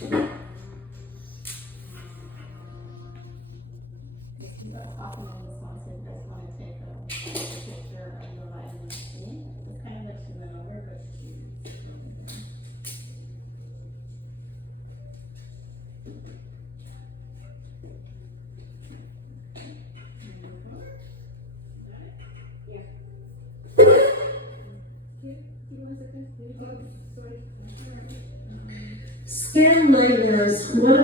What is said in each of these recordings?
Often in this one, so you just want to take a picture of the vitamin C. It's kind of what you went over, but Skin layers. What?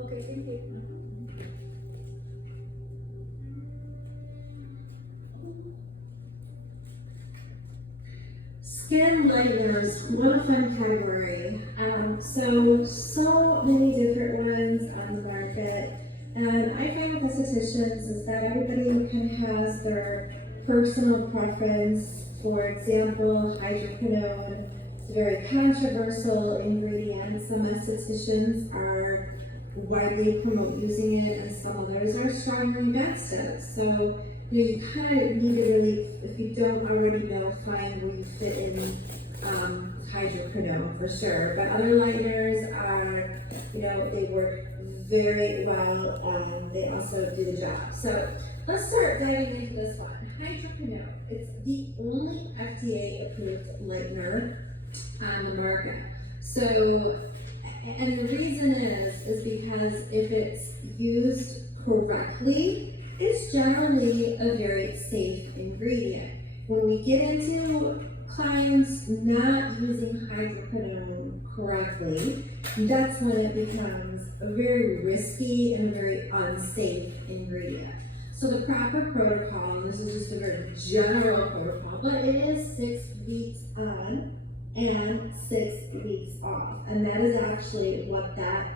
Okay, thank you. Skin layers. What a fun category. So many different ones on the market. And I find with estheticians is that everybody kind of has their personal preference. For example, hydroquinone is a very controversial ingredient. Some estheticians are widely promote using it, and some others are strongly against it. So you kind of need to really, if you don't already know, find where you fit in hydroquinone for sure. But other liners are, they work very well. They also do the job. So let's start diving into this one. Hydroquinone. It's the only FDA-approved lightener on the market. So, and the reason is because if it's used correctly, it's generally a very safe ingredient. When we get into clients not using hydroquinone correctly, that's when it becomes a very risky and a very unsafe ingredient. So the proper protocol, and this is just a very general protocol, but it is 6 weeks on and 6 weeks off. And that is actually what that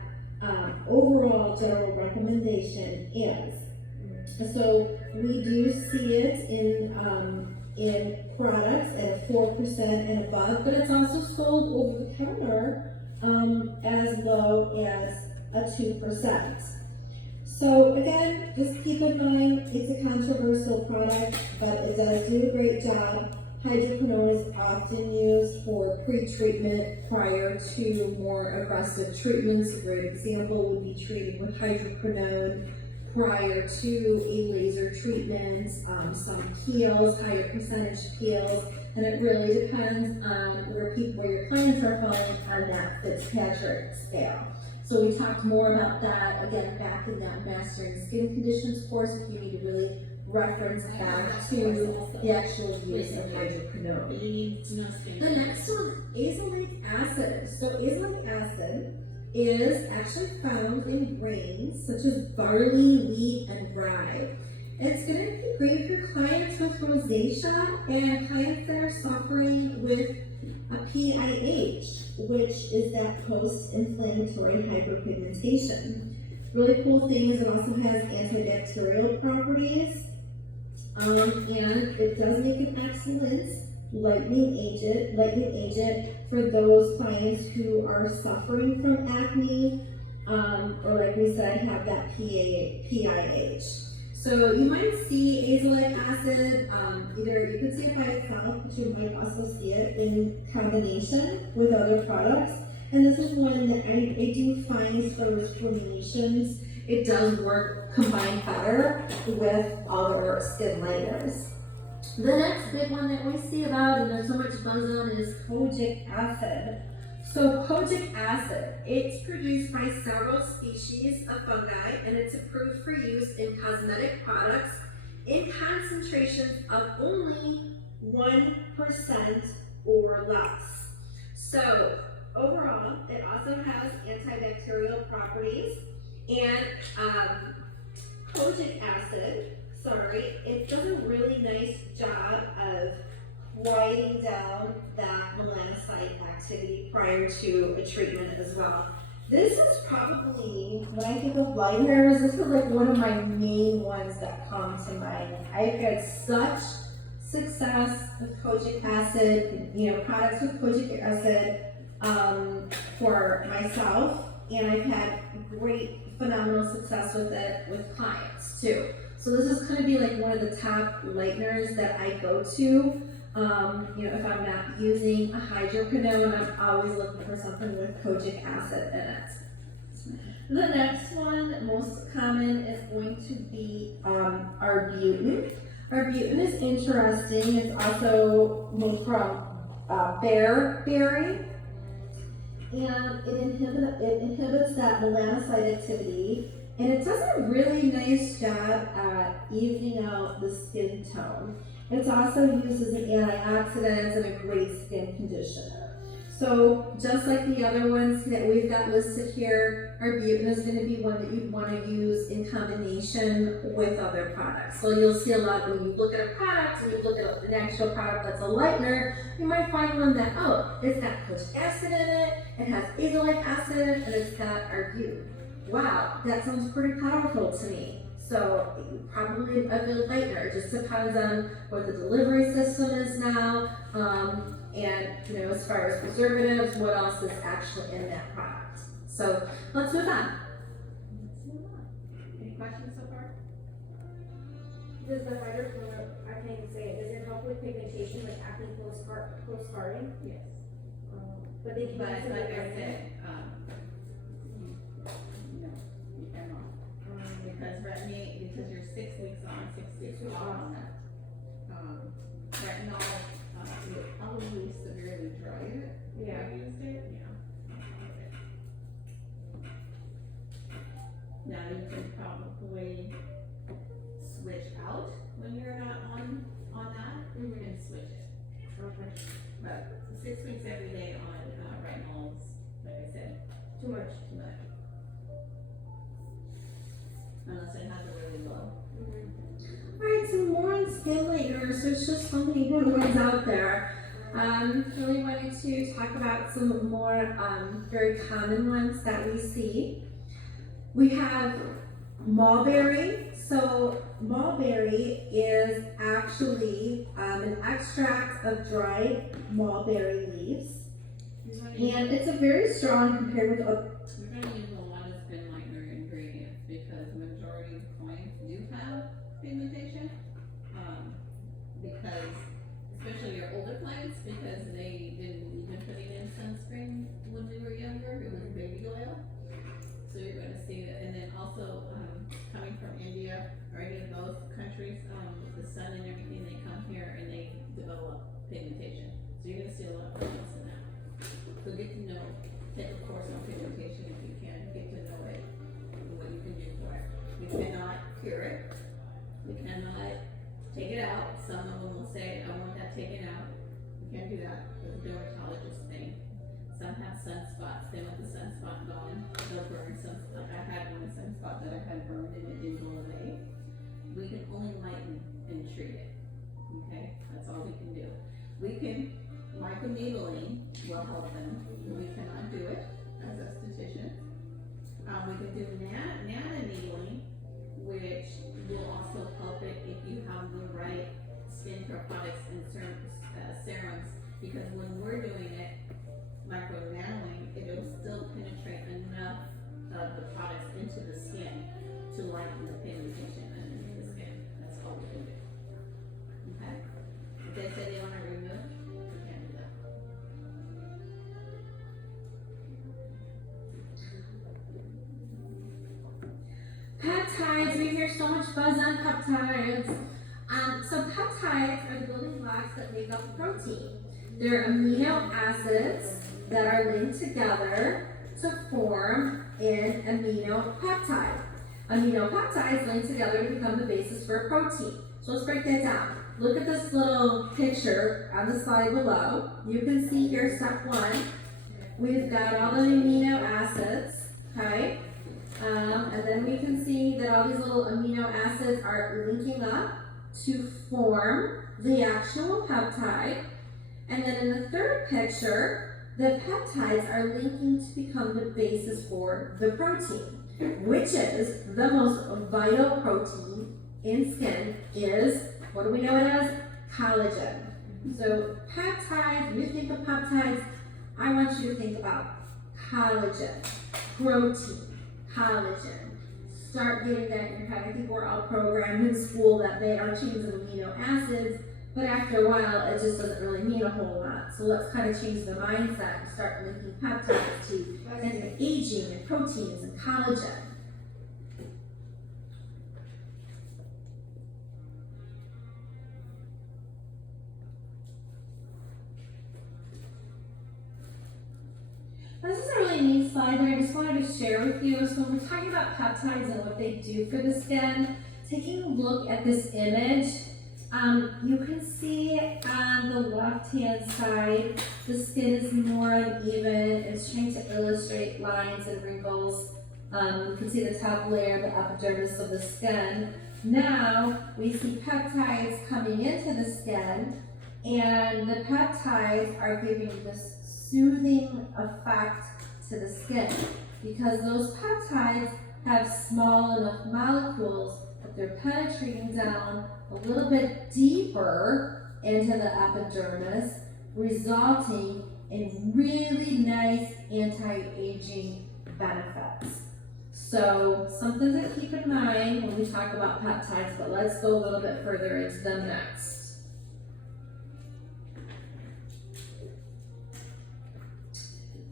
overall general recommendation is. So we do see it in products at 4% and above, but it's also sold over the counter as low as a 2%. So again, just keep in mind, it's a controversial product, but it does do a great job. Hydroquinone is often used for pre-treatment prior to more aggressive treatments. A great example would be treating with hydroquinone prior to a laser treatment, some peels, higher percentage peels, and it really depends on where your clients are falling on that Fitzpatrick scale. So we talked more about that, again, back in that Mastering Skin Conditions course, if you need to really reference back to the actual use of hydroquinone. The next one, azelaic acid. So azelaic acid is actually found in grains such as barley, wheat, and rye. It's going to be great for clients with rosacea and clients that are suffering with a PIH, which is that post-inflammatory hyperpigmentation. Really cool thing is it also has antibacterial properties, and it does make an excellent lightening agent for those clients who are suffering from acne, or like we said, have that PIH. So you might see azelaic acid, either you could see it by itself, but you might also see it in combination with other products. And this is one that I do find for those formulations, it does work combined better with other skin lighteners. The next big one that we see about, and there's so much buzz on, is kojic acid. So kojic acid, it's produced by several species of fungi, and it's approved for use in cosmetic products in concentrations of only 1% or less. So overall, it also has antibacterial properties, and kojic acid, it does a really nice job of quieting down that melanocyte activity prior to a treatment as well. This is probably, when I think of lighteners, this is like one of my main ones that come to mind. I've had such success with kojic acid, products with kojic acid for myself, and I've had great phenomenal success with it with clients too. So this is gonna be like one of the top lighteners that I go to. If I'm not using a hydroquinone, I'm always looking for something with kojic acid in it. The next one, most common, is going to be arbutin. Arbutin is interesting. It's also made from bearberry, and it inhibits that melanocyte activity, and it does a really nice job at evening out the skin tone. It's also used as an antioxidant and a great skin conditioner. So just like the other ones that we've got listed here, arbutin is going to be one that you'd want to use in combination with other products. So you'll see a lot when you look at a product and you look at an actual product that's a lightener, you might find one that, oh, it's got kojic acid in it, it has azelaic acid, and it's got arbutin. Wow, that sounds pretty powerful to me. So probably a good lightener. It just depends on what the delivery system is now, and as far as preservatives, what else is actually in that product. So let's move on. Any questions so far? Does the hydroquinone, I can't even say it, does it help with pigmentation, like acne post-scarring? Yes. But they can But use it like with I retin. said, no, you cannot. Because you're 6 weeks on, 6 weeks off on that. Retinol, will probably severely dry it. Yeah. Have you used it? Yeah. Now you can probably switch out when you're not on that and switch it. Okay. But 6 weeks every day on retinols, like I said, Too much. too much. Unless it has a really low. Alright, some more on skin lighteners. There's just so many good ones out there. Really wanted to talk about some more very common ones that we see. We have mulberry. So mulberry is actually an extract of dried mulberry leaves. And it's a very strong compared with other. We're going to use a lot of skin lightener ingredients because the majority of clients do have pigmentation. Because, especially your older clients, because they didn't believe in putting in sunscreen when they were younger, it was baby oil. So you're going to see that. And then also, coming from India or any of those countries, with the sun and everything, they come here and they develop pigmentation. So you're going to see a lot of clients in that. So get to know, take a course on pigmentation if you can, get to know it, and what you can do for it. We cannot cure it. We cannot take it out. Some of them will say, I want that taken out. We can't do that. It's a dermatologist thing. Some have sunspots. They want the sunspot gone. They'll burn some. Like I had one sunspot that I had burned and it didn't go away. We can only lighten and treat it. Okay? That's all we can do. We can microneedling will help them. We cannot do it as estheticians. We can do nanoneedling, which will also help it if you have the right skincare products and serums. Because when we're doing it, micronanoing, it'll still penetrate enough of the products into the skin to lighten the pigmentation underneath the skin. That's all we can do. Okay? If they say they want to remove, we can't do that. Peptides, we hear so much buzz on peptides. So peptides are the building blocks that make up a protein. They're amino acids that are linked together to form an amino peptide. Amino peptides link together to become the basis for a protein. So let's break that down. Look at this little picture on the slide below. You can see here step one. We've got all the amino acids, okay? And then we can see that all these little amino acids are linking up to form the actual peptide. And then in the third picture, the peptides are linking to become the basis for the protein, which is the most vital protein in skin is, what do we know it as? Collagen. So peptides, when you think of peptides, I want you to think about collagen, protein, collagen. start getting that in your head. I think we're all programmed in school that they are chains of amino acids, but after a while, it just doesn't really mean a whole lot. So let's kind of change the mindset and start linking peptides to anti-aging and proteins and collagen. This is a really neat slide that I just wanted to share with you. So when we're talking about peptides and what they do for the skin, taking a look at this image, you can see on the left-hand side, the skin is more uneven. It's trying to illustrate lines and wrinkles. You can see the top layer, the epidermis of the skin. Now, we see peptides coming into the skin, and the peptides are giving this soothing effect to the skin because those peptides have small enough molecules that they're penetrating down a little bit deeper into the epidermis, resulting in really nice anti-aging benefits. So something to keep in mind when we talk about peptides, but let's go a little bit further into them next.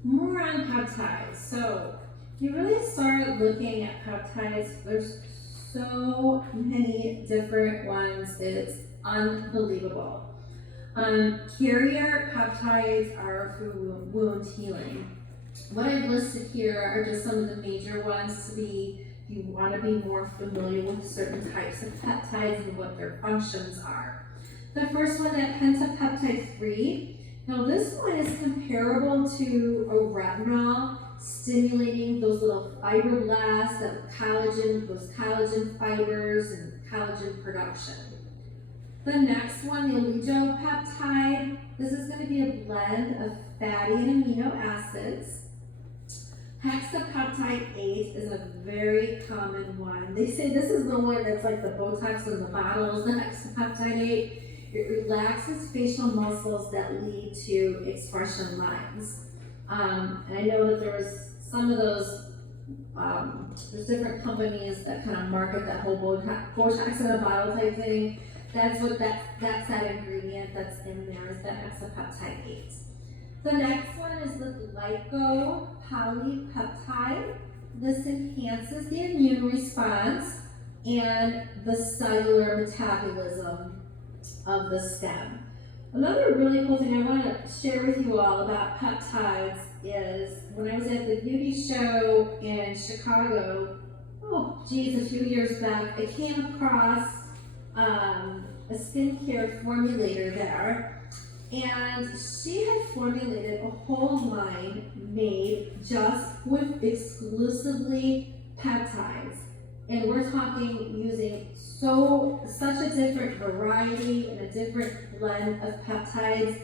More on peptides. So you really start looking at peptides. There's so many different ones. It's unbelievable. Carrier peptides are for wound healing. What I've listed here are just some of the major ones to be, if you want to be more familiar with certain types of peptides and what their functions are. The first one, that pentapeptide 3. Now this one is comparable to a retinol, stimulating those little fibroblasts, that collagen, those collagen fibers and collagen production. The next one, the oligopeptide. This is going to be a blend of fatty and amino acids. Hexapeptide 8 is a very common one. They say this is the one that's like the Botox in the bottles, the hexapeptide 8. It relaxes facial muscles that lead to expression lines. And I know that there was some of those, there's different companies that kind of market that whole Botox in a bottle type thing. That's what that's that ingredient that's in there, is that hexapeptide 8. The next one is the glycopolypeptide. This enhances the immune response and the cellular metabolism of the stem. Another really cool thing I want to share with you all about peptides is when I was at the beauty show in Chicago, a few years back, I came across a skincare formulator there, and she had formulated a whole line made just with exclusively peptides. And we're talking using such a different variety and a different blend of peptides,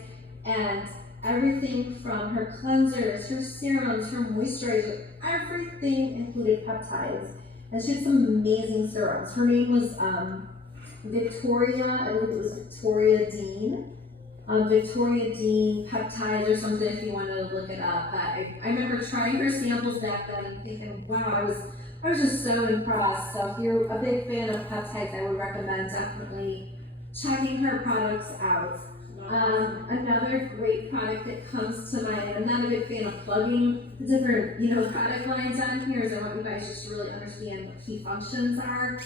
and everything from her cleansers, her serums, her moisturizers, everything included peptides. And she had some amazing serums. Her name was Victoria, I believe it was Victoria Dean. Victoria Dean peptides or something if you wanted to look it up. But I remember trying her samples back then and thinking, wow, I was just so impressed. So if you're a big fan of peptides, I would recommend definitely checking her products out. Another great product that comes to mind, I'm not a big fan of plugging the different product lines on here, as I want you guys just to really understand what key functions are.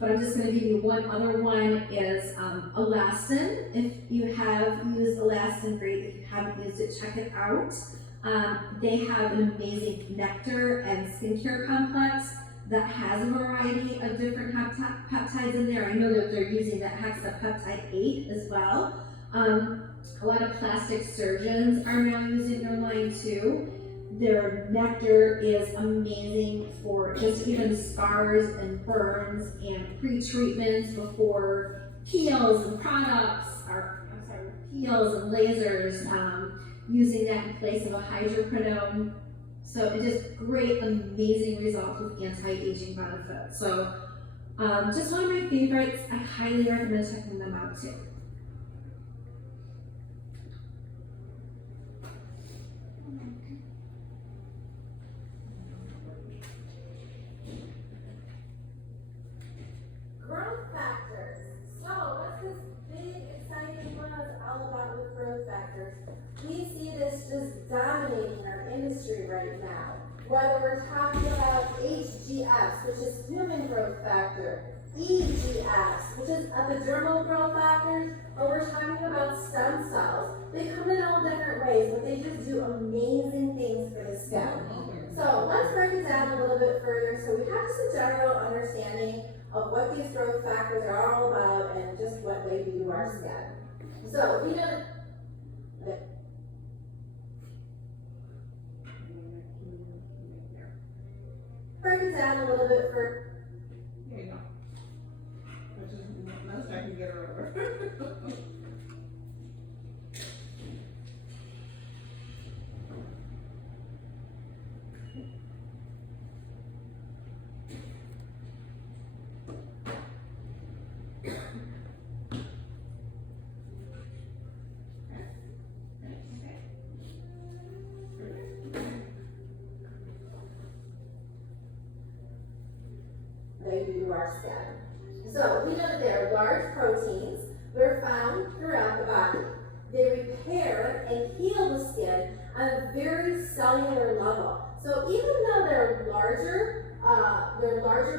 But I'm just going to give you one other one is elastin. If you have used elastin, great. If you haven't used it, check it out. They have an amazing nectar and skincare complex that has a variety of different peptides in there. I know that they're using that hexapeptide 8 as well. A lot of plastic surgeons are now using their line too. Their nectar is amazing for just even scars and burns and pre-treatments before peels and peels and lasers, using that in place of a hydroquinone. So it just great, amazing results with anti-aging benefits. So just one of my favorites. I highly recommend checking them out too. growth factors. So what's this big exciting buzz all about with growth factors? We see this just dominating our industry right now. Whether we're talking about HGFs, which is human growth factor, EGFs, which is epidermal growth factors, or we're talking about stem cells. They come in all different ways, but they just do amazing things for the skin. So let's break it down a little bit further so we have just a general understanding of what these growth factors are all about and just what they do to our skin. So we know that break it down a little bit further. There you go. Which is most I can get her over. They do to our skin. So we know that they are large proteins. They're found throughout the body. They repair and heal the skin on a very cellular level. So even though they're larger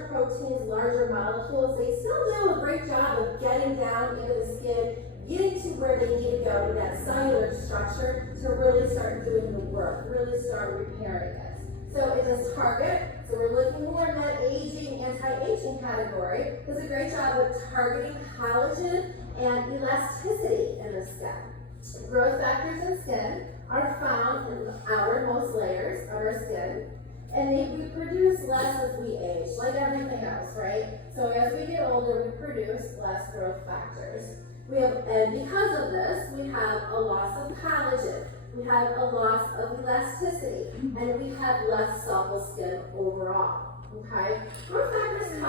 proteins, larger molecules, they still do a great job of getting down into the skin, getting to where they need to go to that cellular structure to really start doing the work, really start repairing it. So it does target. So we're looking more in that aging, anti-aging category. Does a great job of targeting collagen and elasticity in the skin. Growth factors in skin are found in the outermost layers of our skin, and they reproduce less as we age, like everything else, right? So as we get older, we produce less growth factors. And because of this, we have a loss of collagen. We have a loss of elasticity, and we have less supple skin overall, okay? Growth factors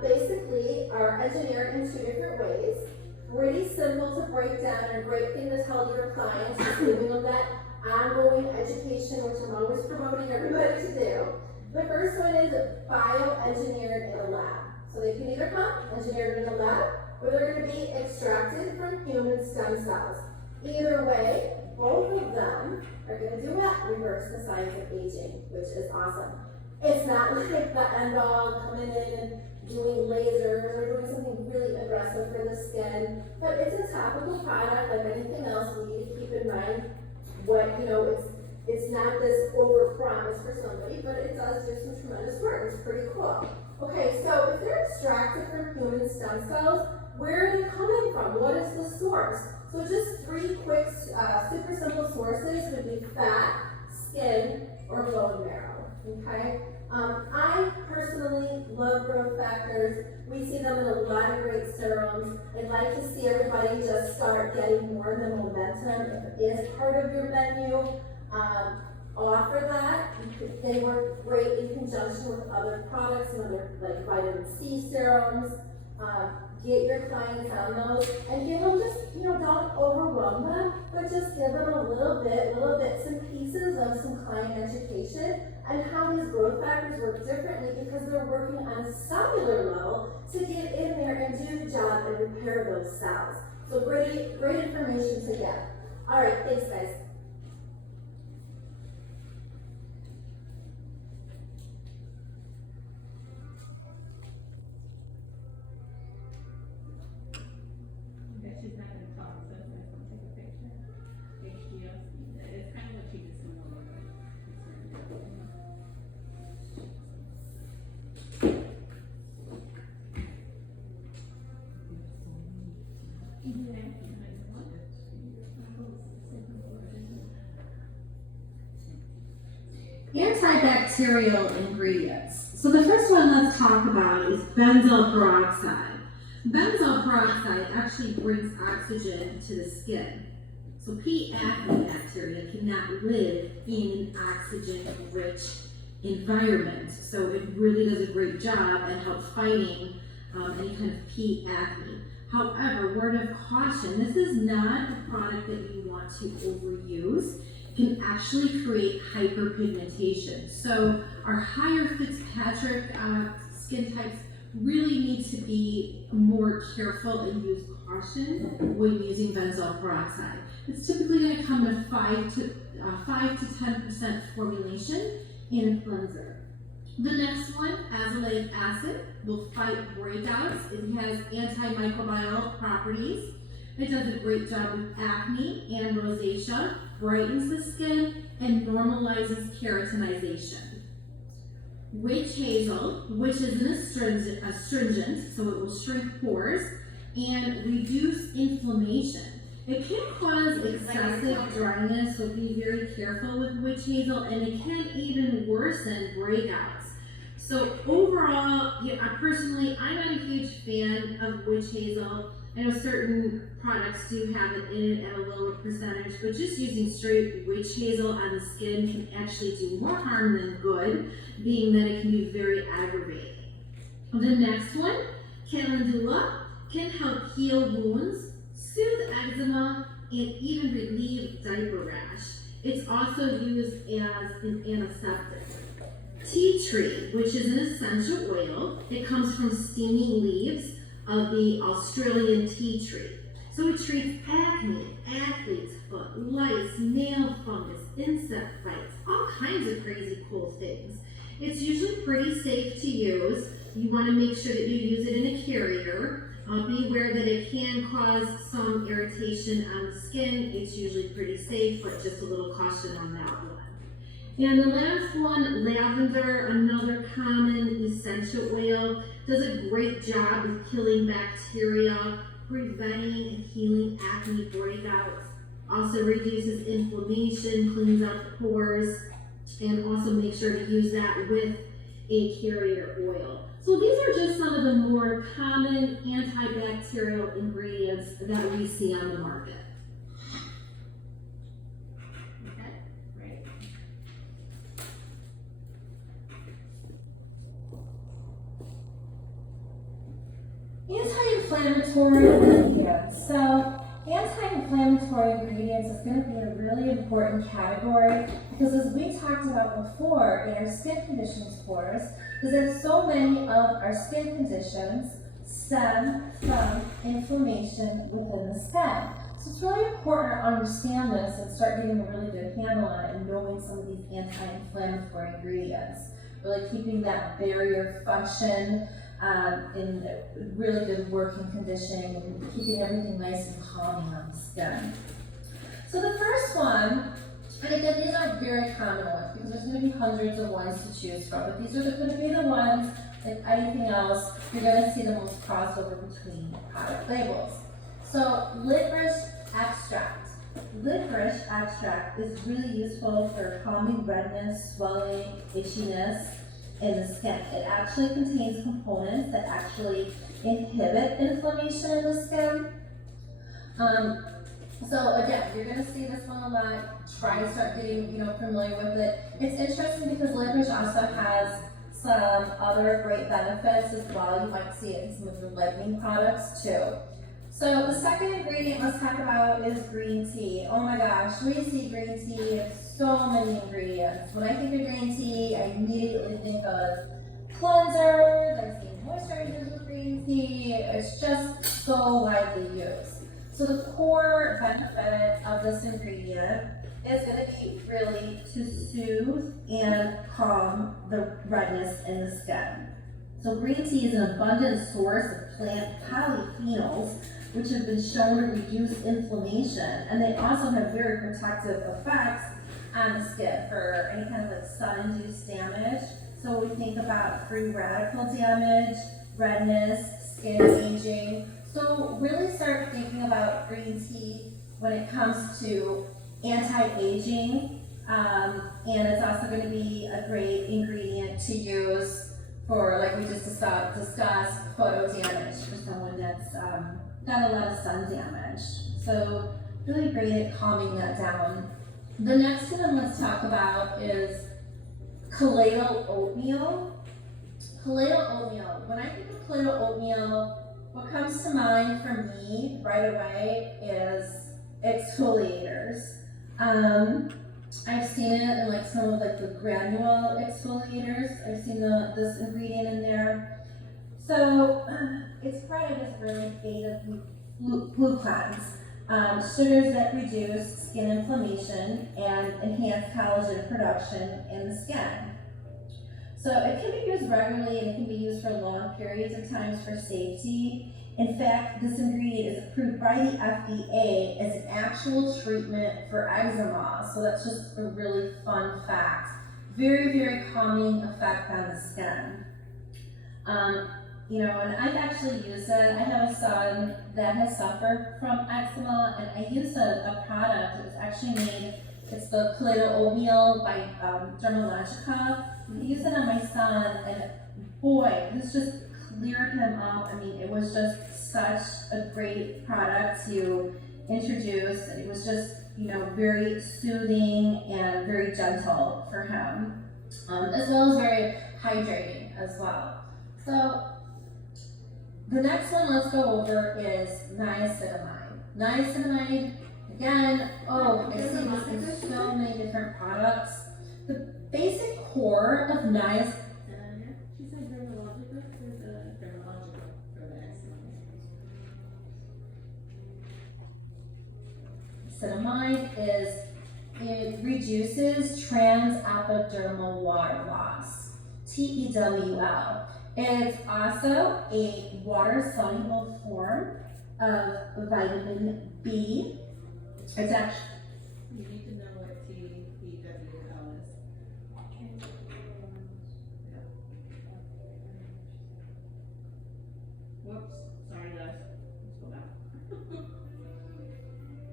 basically are engineered in 2 different ways. Pretty simple to break down, and a great thing to tell your clients is giving them that ongoing education, which I'm always promoting everybody to do. The first one is bioengineered in a lab. So they can either come engineered in a lab, or they're going to be extracted from human stem cells. Either way, both of them are going to do what? Reverse the signs of aging, which is awesome. It's not like the end all coming in and doing lasers or doing something really aggressive for the skin, but it's a topical product like anything else. We need to keep in mind what, it's not this over promise for somebody, but it does do some tremendous work. It's pretty cool. Okay, so if they're extracted from human stem cells, where are they coming from? What is the source? So just 3 quick, super simple sources would be fat, skin, or bone marrow, okay? I personally love growth factors. We see them in a lot of great serums. I'd like to see everybody just start getting more of the momentum. If it is part of your menu, offer that. They work great in conjunction with other products and other like vitamin C serums. Get your clients on those and give them just, don't overwhelm them, but just give them little bits and pieces of some client education and how these growth factors work differently because they're working on a cellular level to get in there and do the job and repair those cells. So great information to get. All right, thanks guys. She's not going to talk, so I'm going to take a picture. HDL, it's kind of what she just went over. Antibacterial ingredients. So the first one let's talk about is benzoyl peroxide. Benzoyl peroxide actually brings oxygen to the skin. So P. acne bacteria cannot live in an oxygen-rich environment. So it really does a great job at help fighting any kind of P. acne. However, word of caution, this is not a product that you want to overuse. It can actually create hyperpigmentation. So our higher Fitzpatrick skin types really need to be more careful and use caution when using benzoyl peroxide. It's typically going to come in 5 to 10% formulation in a cleanser. The next one, azelaic acid, will fight breakouts. It has antimicrobial properties. It does a great job with acne and rosacea, brightens the skin, and normalizes keratinization. Witch hazel, which is an astringent, so it will shrink pores and reduce inflammation. It can cause excessive dryness, so be very careful with witch hazel, and it can even worsen breakouts. So overall, personally, I'm not a huge fan of witch hazel. I know certain products do have it in it at a lower percentage, but just using straight witch hazel on the skin can actually do more harm than good, being that it can be very aggravating. The next one, calendula, can help heal wounds, soothe eczema, and even relieve diaper rash. It's also used as an antiseptic. Tea tree, which is an essential oil, it comes from steaming leaves of the Australian tea tree. So it treats acne, athlete's foot, lice, nail fungus, insect bites, all kinds of crazy cool things. It's usually pretty safe to use. You want to make sure that you use it in a carrier. Be aware that it can cause some irritation on the skin. It's usually pretty safe, but just a little caution on that one. And the last one, lavender, another common essential oil, does a great job with killing bacteria, preventing and healing acne breakouts, also reduces inflammation, cleans out pores, and also make sure to use that with a carrier oil. So these are just some of the more common antibacterial ingredients that we see on the market. Okay, great. Anti-inflammatory ingredients. So anti-inflammatory ingredients is going to be a really important category because, as we talked about before in our skin conditions course, is that so many of our skin conditions stem from inflammation within the skin. So it's really important to understand this and start getting a really good handle on it and knowing some of these anti-inflammatory ingredients. Really keeping that barrier function in really good working conditioning and keeping everything nice and calming on the skin. So the first one, and again, these are very common ones because there's going to be hundreds of ones to choose from, but these are going to be the ones, like anything else, you're going to see the most crossover between product labels. So licorice extract. Licorice extract is really useful for calming redness, swelling, itchiness in the skin. It actually contains components that actually inhibit inflammation in the skin. So again, you're going to see this one a lot. Try to start getting familiar with it. It's interesting because licorice also has some other great benefits as well. You might see it in some of your lightening products too. So the second ingredient let's talk about is green tea. Oh my gosh, when you see green tea, it's so many ingredients. When I think of green tea, I immediately think of cleansers. I've seen moisturizers with green tea. It's just so widely used. So the core benefit of this ingredient is going to be really to soothe and calm the redness in the skin. So green tea is an abundant source of plant polyphenols, which have been shown to reduce inflammation, and they also have very protective effects on the skin for any kind of like sun-induced damage. So we think about free radical damage, redness, skin aging. So really start thinking about green tea when it comes to anti-aging, and it's also going to be a great ingredient to use for, like we just discussed, photo damage for someone that's got a lot of sun damage. So really great at calming that down. The next one let's talk about is colloidal oatmeal. Colloidal oatmeal. When I think of colloidal oatmeal, what comes to mind for me right away is exfoliators. I've seen it in like some of like the granule exfoliators. I've seen this ingredient in there. So it's part of this really beta blue cleanse. Sugars that reduce skin inflammation and enhance collagen production in the skin. So it can be used regularly and it can be used for long periods of times for safety. In fact, this ingredient is approved by the FDA as an actual treatment for eczema. So that's just a really fun fact. Very, very calming effect on the skin. And I've actually used it. I have a son that has suffered from eczema, and I used a product. It was actually made, it's the Kaleido Oatmeal by Dermalogica. I used it on my son, and boy, this just cleared him up. I mean, it was just such a great product to introduce. It was just, very soothing and very gentle for him, as well as very hydrating as well. So the next one let's go over is niacinamide. Niacinamide, again, I see this in so many different products. The basic core of niacinamide, She said dermatological for the eczema. niacinamide is, it reduces transepidermal water loss, TEWL. It's also a water-soluble form of vitamin B. It's actually, You need to know what TEWL is. Whoops, sorry guys. Let's go back.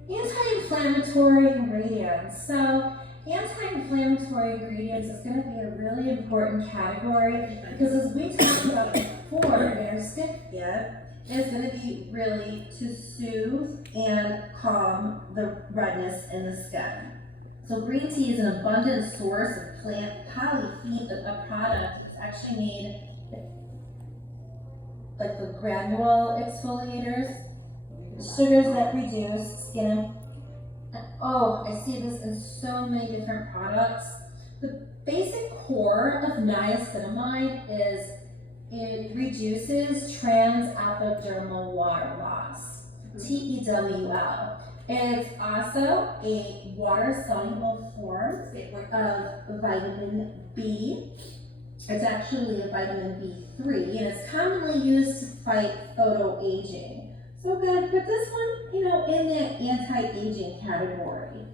anti-inflammatory ingredients. So anti-inflammatory ingredients is going to be a really important category because as we talked about before in our stick kit, it's going to be really to soothe and calm the redness in the skin. So green tea is an abundant source of plant polyphenol, a product that's actually made like the granule exfoliators, sugars that reduce skin. I see this in so many different products. The basic core of niacinamide is it reduces transepidermal water loss, TEWL. It's also a water-soluble form of vitamin B. It's actually a vitamin B3, and it's commonly used to fight photoaging. So good, but this one, in the anti-aging category.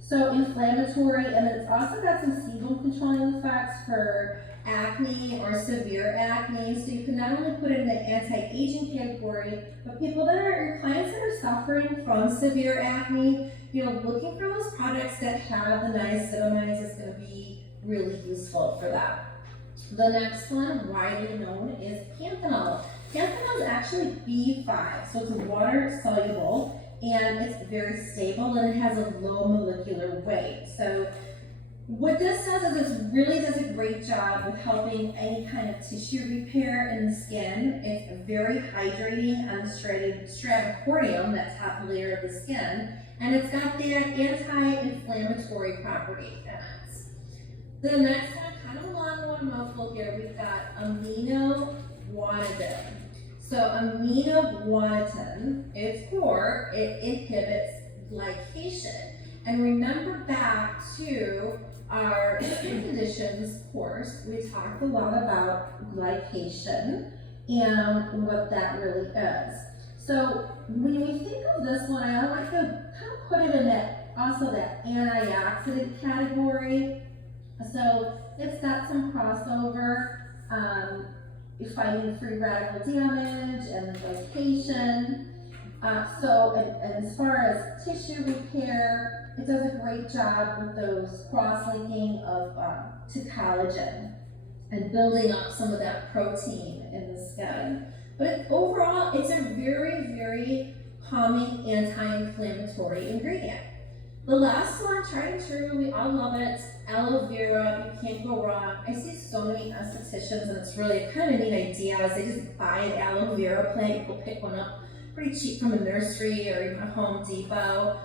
So inflammatory, and it's also got some sebum controlling effects for acne or severe acne. So you can not only put it in the anti-aging category, but your clients that are suffering from severe acne, looking for those products that have the niacinamide is going to be really useful for that. The next one, widely known, is panthenol. Panthenol is actually B5, so it's water soluble and it's very stable and it has a low molecular weight. So what this does is it really does a great job with helping any kind of tissue repair in the skin. It's very hydrating on the stratocorneum, that top layer of the skin, and it's got that anti-inflammatory property in it. The next one, kind of a long one, mouthful here, we've got amino guanidin. So amino guanidin, its core, it inhibits glycation. And remember back to our skin conditions course, we talked a lot about glycation and what that really is. So when we think of this one, I like to kind of put it in that antioxidant category. So it's got some crossover, fighting free radical damage and glycation. And as far as tissue repair, it does a great job with those cross-linking to collagen and building up some of that protein in the skin. But overall, it's a very, very calming anti-inflammatory ingredient. The last one, tried and true, we all love it, aloe vera, you can't go wrong. I see so many estheticians, and it's really a kind of neat idea, is they just buy an aloe vera plant, you go pick one up pretty cheap from a nursery or even a Home Depot.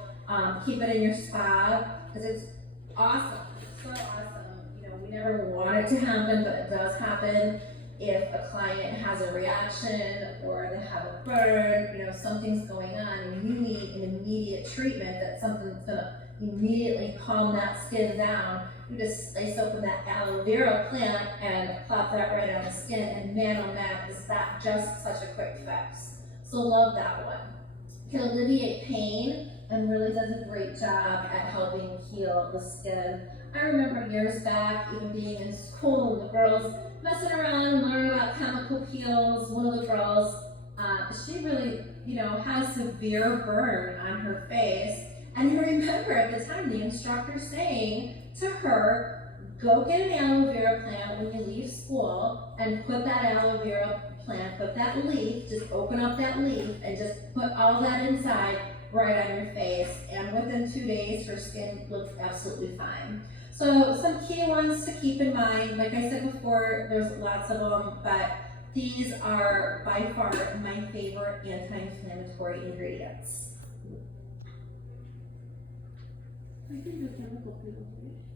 Keep it in your spa, because it's awesome, so awesome. We never want it to happen, but it does happen. if a client has a reaction or they have a burn, you know, something's going on and you need an immediate treatment, that something's gonna immediately calm that skin down, you just slice open that aloe vera plant and plop that right on the skin, and man oh man, is that just such a quick fix. So love that one. Can alleviate pain and really does a great job at helping heal the skin. I remember years back, even being in school, the girls messing around and learning about chemical peels. One of the girls, she really, you know, had a severe burn on her face. And I remember at the time the instructor saying to her, go get an aloe vera plant when you leave school and put that aloe vera plant, put that leaf, just open up that leaf and just put all that inside right on your face. And within 2 days, her skin looked absolutely fine. So some key ones to keep in mind, like I said before, there's lots of them, but these are by far my favorite anti-inflammatory ingredients.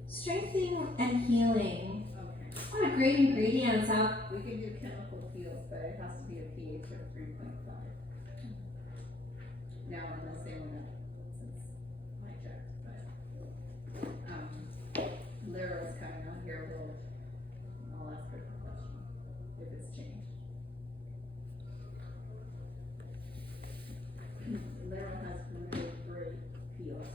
Strengthening and healing. Okay. What a great ingredients out. We can do chemical peels, but it has to be a pH of 3.5. Now, I'm not saying that since I checked, but, Lara was coming on here, I'll ask her the question, if it's changed. Lara has really great peels.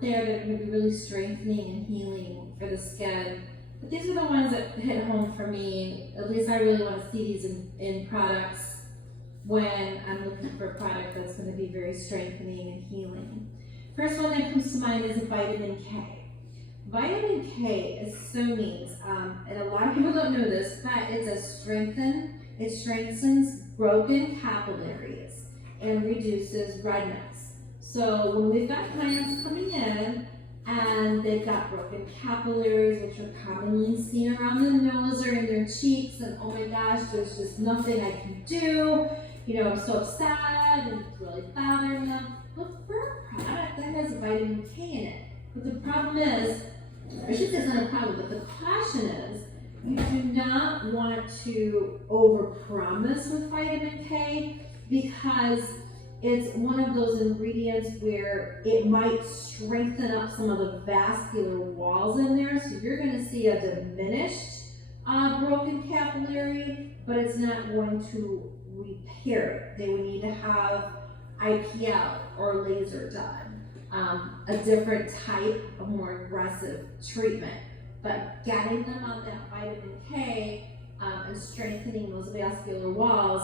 There, they're going to be really strengthening and healing for the skin. But these are the ones that hit home for me. At least I really want to see these in products when I'm looking for a product that's going to be very strengthening and healing. First one that comes to mind is vitamin K. Vitamin K is so neat, and a lot of people don't know this, but it strengthens broken capillaries and reduces redness. So when we've got clients coming in and they've got broken capillaries, which are commonly seen around the nose or in their cheeks, and oh my gosh, there's just nothing I can do, you know, I'm so upset and it's really bothering them. Look for a product that has vitamin K in it. But the problem is, I should say it's not a problem, but the caution is, you do not want to overpromise with vitamin K, because it's one of those ingredients where it might strengthen up some of the vascular walls in there, so you're going to see a diminished broken capillary, but it's not going to repair it. They would need to have IPL or laser done, a different type of more aggressive treatment. But getting them on that vitamin K and strengthening those vascular walls,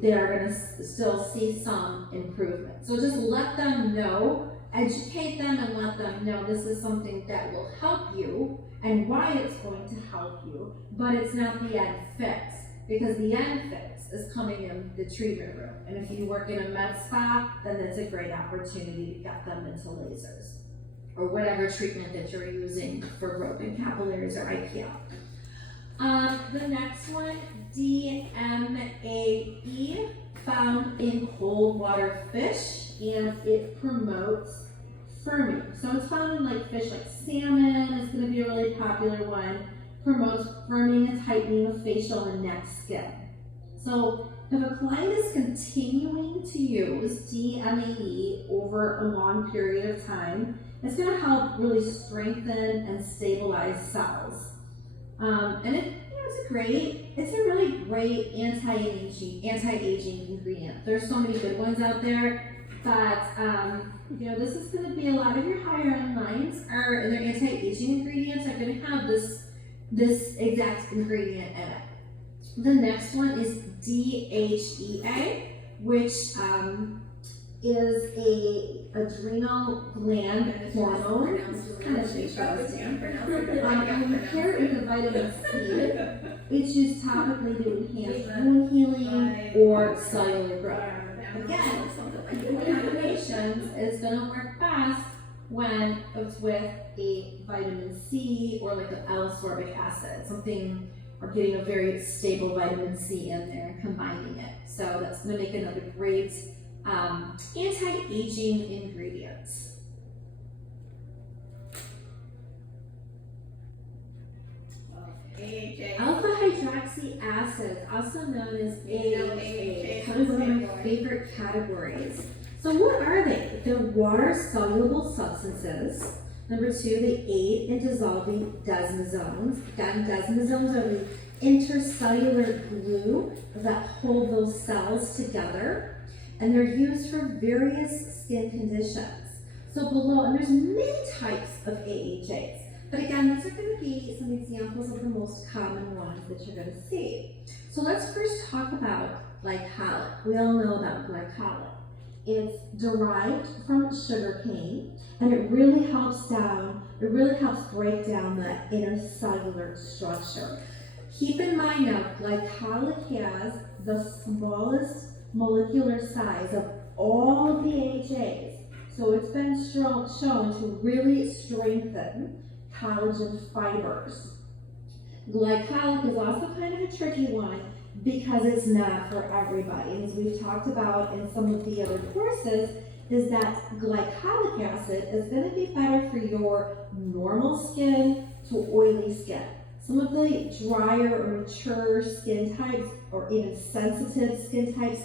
they are going to still see some improvement. So just let them know, educate them and let them know this is something that will help you and why it's going to help you, but it's not the end fix, because the end fix is coming in the treatment room. And if you work in a med spa, then that's a great opportunity to get them into lasers or whatever treatment that you're using for broken capillaries or IPL. The next one, DMAE, found in cold water fish, and it promotes firming. So it's found in like fish like salmon, is going to be a really popular one. Promotes firming and tightening of facial and neck skin. So if a client is continuing to use DMAE over a long period of time, it's going to help really strengthen and stabilize cells. And it's a really great anti-aging ingredient. There's so many good ones out there, but this is going to be a lot of your higher end lines are their anti-aging ingredients are going to have this exact ingredient in it. The next one is DHEA, which is a adrenal gland hormone. Kind of interesting. Here is a vitamin C. It's used topically to enhance wound healing or cellular growth. Again, combinations is going to work best when it's with a vitamin C or like an L-ascorbic acid, something, or getting a very stable vitamin C in there and combining it. So that's going to make another great anti-aging ingredients. AHA. Alpha hydroxy acid, also known as You know, AHA, AHA kind of one of my category. favorite categories. So what are they? They're water-soluble substances. Number two, they aid in dissolving desmosomes. Again, desmosomes are the intercellular glue that hold those cells together, and they're used for various skin conditions. So below, and there's many types of AHAs, but again, these are going to be some examples of the most common ones that you're going to see. So let's first talk about glycolic. We all know about glycolic. It's derived from sugarcane, and it really helps break down the intercellular structure. Keep in mind now, glycolic has the smallest molecular size of all the AHAs. So it's been shown to really strengthen collagen fibers. Glycolic is also kind of a tricky one because it's not for everybody. And as we've talked about in some of the other courses, is that glycolic acid is going to be better for your normal skin to oily skin. Some of the drier or mature skin types or even sensitive skin types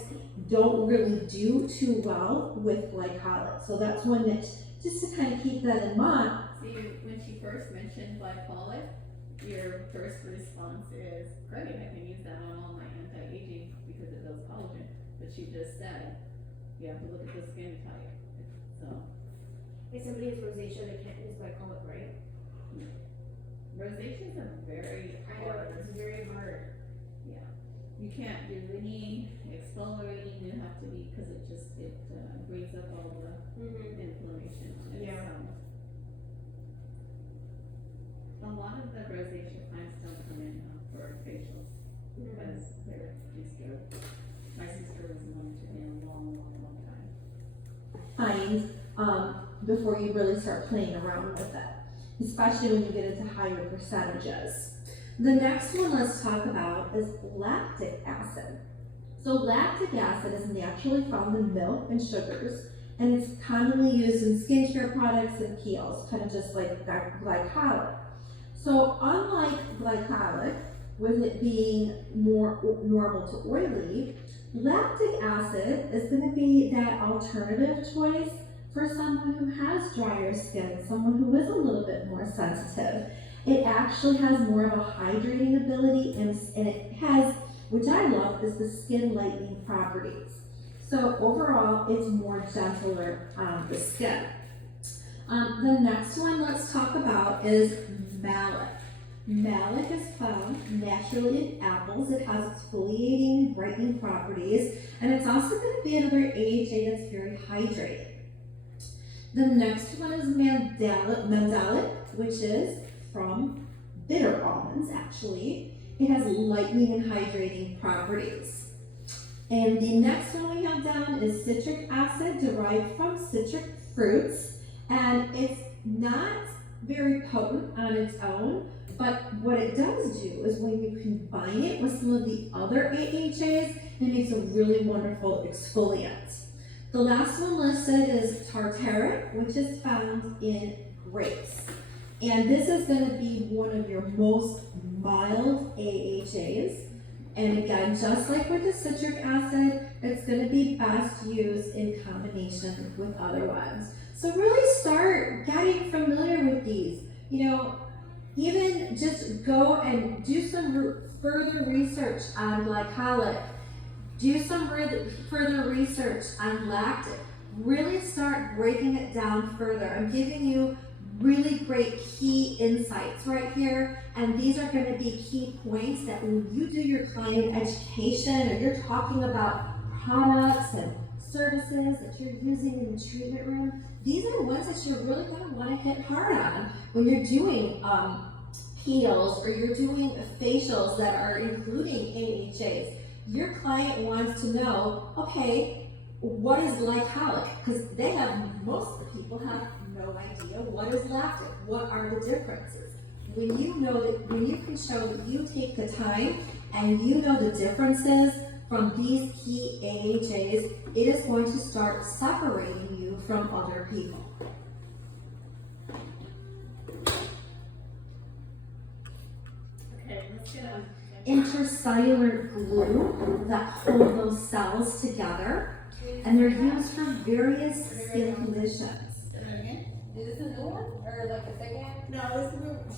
don't really do too well with glycolic. So that's one that, just to kind of keep that in mind. See, when she first mentioned glycolic, your first response is, great, I can use that on all my anti-aging because it does collagen. But she just said, you have to look at the skin type. So, If somebody has rosacea, they can't use glycolic, right? rosacea's a very I know, hard. it's very hard. You can't do any exfoliating, you have to be, because it brings up all the inflammation on it. Yeah. So. A lot of the rosacea clients don't come in for facials because they're too scared. My sister was monitored in a long time. Find before you really start playing around with it, especially when you get into higher percentages. The next one let's talk about is lactic acid. So lactic acid is naturally found in milk and sugars, and it's commonly used in skincare products and peels, kind of just like glycolic. So unlike glycolic, with it being more normal to oily, lactic acid is going to be that alternative choice for someone who has drier skin, someone who is a little bit more sensitive. It actually has more of a hydrating ability, and it has, which I love, is the skin lightening properties. So overall, it's more gentler on the skin. The next one let's talk about is malic. Malic is found naturally in apples. It has exfoliating, brightening properties, and it's also going to be another AHA that's very hydrating. The next one is mandelic, which is from bitter almonds, actually. It has lightening and hydrating properties. And the next one we have down is citric acid derived from citric fruits. And it's not very potent on its own, but what it does do is when you combine it with some of the other AHAs, it makes a really wonderful exfoliant. The last one listed is tartaric, which is found in grapes. And this is going to be one of your most mild AHAs. And again, just like with the citric acid, it's going to be best used in combination with other ones. So really start getting familiar with these. You know, even just go and do some further research on glycolic. Do some further research on lactic. Really start breaking it down further. I'm giving you really great key insights right here, and these are going to be key points that when you do your client education or you're talking about products and services that you're using in the treatment room, these are the ones that you're really going to want to hit hard on when you're doing peels or you're doing facials that are including AHAs. Your client wants to know, okay, what is glycolic? Because most of the people have no idea what is lactic, what are the differences. When you know that, when you can show that you take the time and you know the differences from these key AHAs, it is going to start separating you from other people. Okay, let's intercellular glue that hold those cells together, and they're used for various skin conditions. Say that again? Is this a new one, or like the second? No,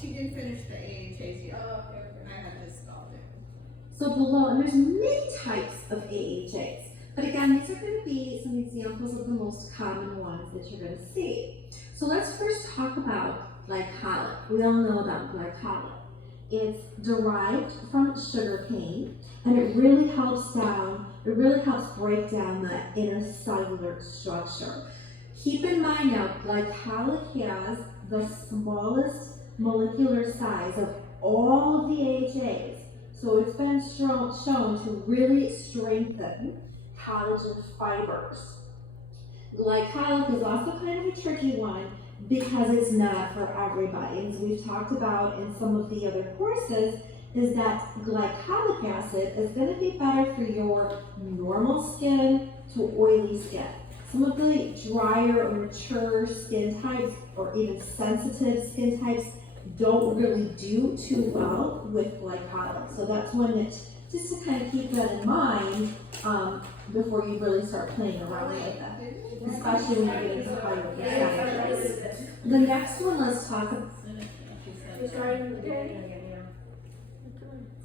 she didn't finish the AHAs yet. Oh, okay, okay. I had just stopped it. So below, and there's many types of AHAs, but again, these are going to be some examples of the most common ones that you're going to see. So let's first talk about glycolic. We all know about glycolic. It's derived from sugar cane, and it really helps break down the intercellular structure. Keep in mind now, glycolic has the smallest molecular size of all of the AHAs. So it's been shown to really strengthen collagen fibers. Glycolic is also kind of a tricky one because it's not for everybody. As we've talked about in some of the other courses, is that glycolic acid is going to be better for your normal skin to oily skin. Some of the drier or mature skin types or even sensitive skin types don't really do too well with glycolic. So that's one that, just to kind of keep that in mind before you really start playing around with that, especially when you get into higher percentages. The next one, let's talk about.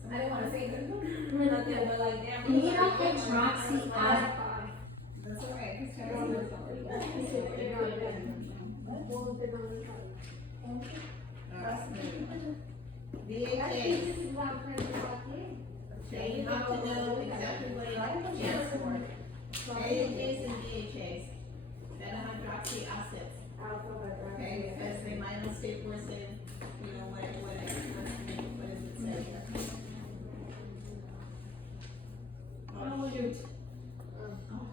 I didn't want to say nothing, but like, damn. Beta hydroxy acid. That's all right. VHA. So you have to know exactly what it stands for. AHAs and VHAs. Beta-hydroxy acids. Okay, because they might mistake worse than, what does it say here? Oh, shoot.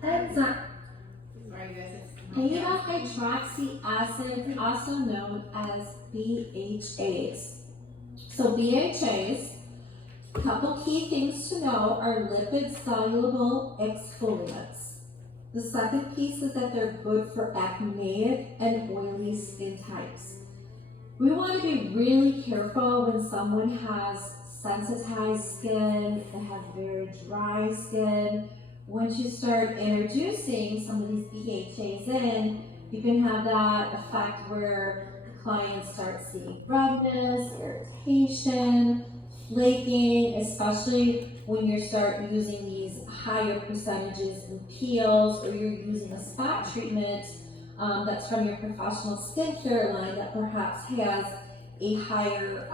Enzyme. Sorry guys, it's. Beta hydroxy acid, also known as BHAs. So BHAs, a couple key things to know are lipid soluble exfoliants. The second piece is that they're good for acneic and oily skin types. We want to be really careful when someone has sensitized skin, they have very dry skin. Once you start introducing some of these BHAs in, you can have that effect where clients start seeing redness, irritation, flaking, especially when you start using these higher percentages in peels, or you're using a spot treatment that's from your professional skincare line that perhaps has a higher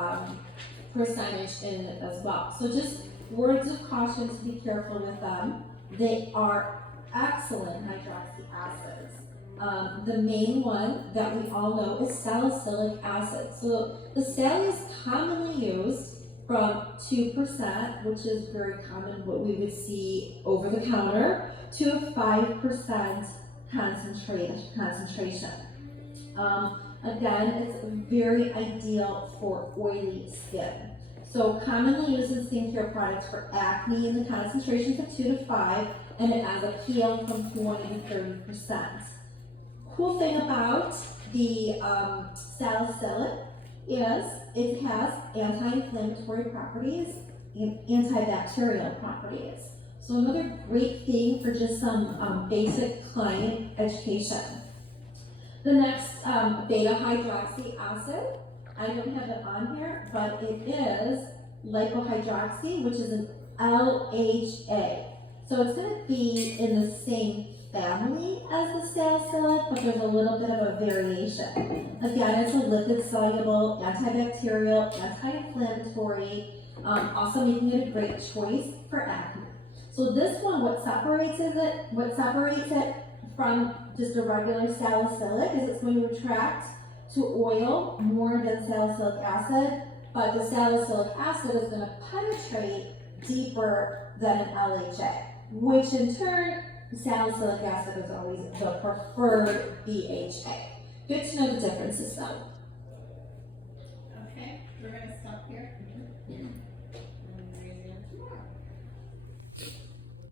percentage in it as well. So just words of caution to be careful with them. They are excellent hydroxy acids. The main one that we all know is salicylic acid. So the sal is commonly used from 2%, which is very common, what we would see over the counter, to a 5% concentration. Again, it's very ideal for oily skin. So commonly used in skincare products for acne in the concentrations of 2 to 5, and it has a peel from 20 to 30%. Cool thing about the salicylic is it has anti-inflammatory properties and antibacterial properties. So another great thing for just some basic client education. The next beta hydroxy acid, I don't have it on here, but it is lipohydroxy, which is an LHA. So it's going to be in the same family as the salicylic, but there's a little bit of a variation. Again, it's a lipid-soluble, antibacterial, anti-inflammatory, also making it a great choice for acne. So this one, what separates it from just a regular salicylic is it's going to attract to oil more than salicylic acid, but the salicylic acid is going to penetrate deeper than an LHA, which in turn, salicylic acid is always the preferred BHA. Good to know the differences though. Okay, we're gonna stop here.